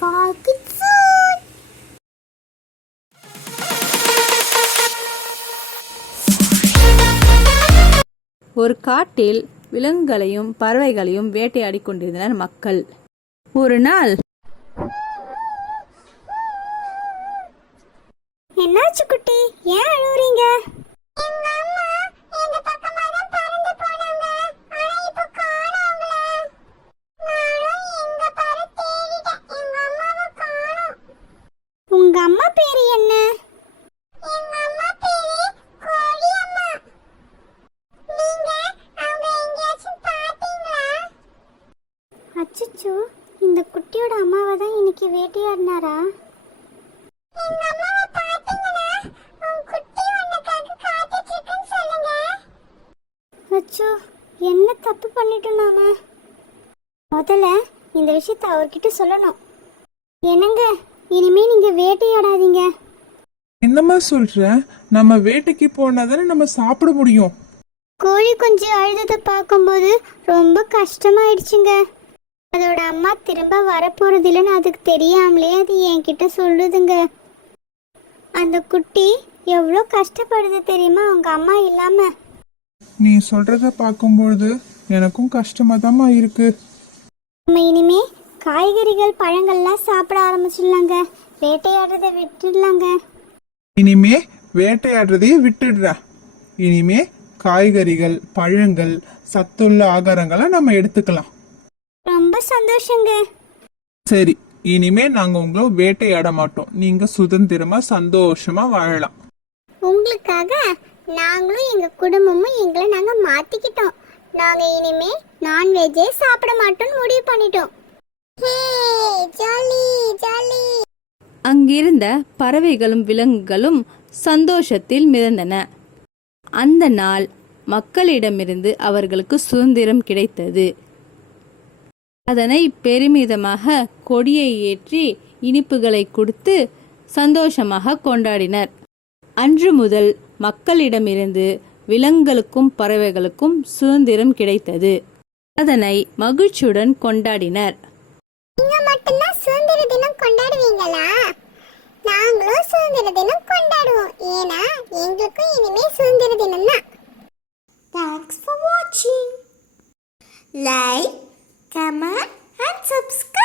ஒரு காட்டில் விலங்குகளையும் பறவைகளையும் வேட்டையாடி கொண்டிருந்தனர் மக்கள். ஒரு நாள், என்னாச்சு குட்டி, ஏன் அழுவுறீங்க? உங்க அம்மா பேரு என்ன? அச்சச்சோ, இந்த குட்டியோட அம்மாவை தான் இன்னைக்கு வேட்டையாடினாரா? அச்சோ, என்ன தப்பு பண்ணிட்டோம் நாம? முதல்ல இந்த விஷயத்தை அவர்கிட்ட சொல்லணும். என்னங்க, இனிமே நீங்க வேட்டையாடாதீங்க. என்னம்மா சொல்ற? நம்ம வேட்டைக்கு போனாதானே நம்ம சாப்பிட முடியும். கோழி கொஞ்சம் அழுததை பார்க்கும்போது ரொம்ப கஷ்டமாயிடுச்சுங்க. அதோட அம்மா திரும்ப வரப்போறது இல்லைன்னு அதுக்கு தெரியாமலே அது என்கிட்ட சொல்லுதுங்க. அந்த குட்டி எவ்வளோ கஷ்டப்படுது தெரியுமா அவங்க அம்மா இல்லாம. நீ சொல்றத பார்க்கும்பொழுது எனக்கும் கஷ்டமாதாம்மா இருக்கு. நம்ம இனிமே காய்கறிகள் பழங்கள்லாம் சாப்பிட ஆரம்பிச்சிடலாங்க. வேட்டையாடுறதை விட்டுடலாங்க. இனிமே வேட்டையாடுறதையே விட்டுடுற. இனிமே காய்கறிகள் பழங்கள் சத்துள்ள ஆகாரங்களை நம்ம எடுத்துக்கலாம். ரொம்ப சந்தோஷங்க. சரி, இனிமே நாங்க உங்களை வேட்டையாட மாட்டோம். நீங்க சுதந்திரமா சந்தோஷமா வாழலாம். உங்களுக்காக நாங்களும் எங்க குடும்பமும் எங்களை நாங்க மாத்திக்கிட்டோம். நாங்க இனிமே நான்வெஜ்ஜே சாப்பிட மாட்டோம்னு முடிவு பண்ணிட்டோம். ஹே, ஜாலி ஜாலி. அங்கிருந்த பறவைகளும் விலங்குகளும் சந்தோஷத்தில் மிதந்தன. அந்த நாள் மக்களிடமிருந்து அவர்களுக்கு சுதந்திரம் கிடைத்தது. அதனை பெருமிதமாக கொடியை ஏற்றி இனிப்புகளை கொடுத்து சந்தோஷமாக கொண்டாடினர். அன்று முதல் மக்களிடமிருந்து விலங்குகளுக்கும் பறவைகளுக்கும் சுதந்திரம் கிடைத்தது. அதனை மகிழ்ச்சியுடன் கொண்டாடினர். நீங்க மட்டும்தான் சுதந்திர தினம் கொண்டாடுவீங்களா? நாங்களும் சுதந்திர தினம் கொண்டாடுவோம். ஏன்னா எங்களுக்கும் இனிமே சுதந்திர தினம் தான். Thanks for watching. Like, comment and subscribe.